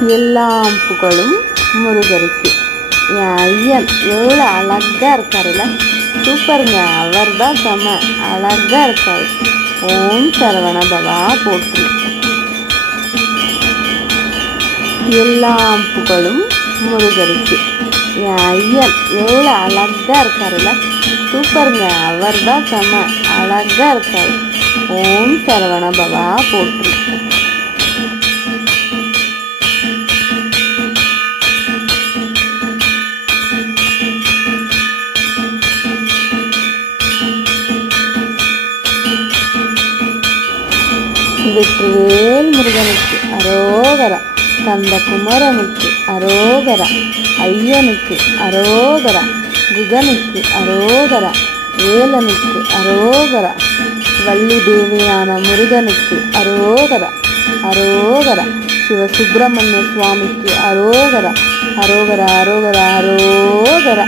எல்லாம் புகழும் முருகருக்கு. என் ஐயன் எவ்வளோ அழகா இருக்காருல்ல, சூப்பருங்க. அவர் தான் செம அழகா இருக்காரு. ஓம் சரவண பவா போற்றி. எல்லாம் புகழும் முருகருக்கு. என் ஐயன் எவ்வளோ அழகா இருக்காருல்ல, சூப்பருங்க. அவர் தான் செம அழகா இருக்காரு. ஓம் சரவண பவா போற்றி. வெற்றிவேல் முருகனுக்கு அரோகரா, கந்த குமரனுக்கு அரோகரா, ஐயனுக்கு அரோகரா, குகனுக்கு அரோகரா, வேலனுக்கு அரோகரா, வள்ளி தேவியான முருகனுக்கு அரோகரா, அரோகரா, சிவசுப்பிரமணிய சுவாமிக்கு அரோகரா, அரோகரா, அரோகரா, அரோகரா.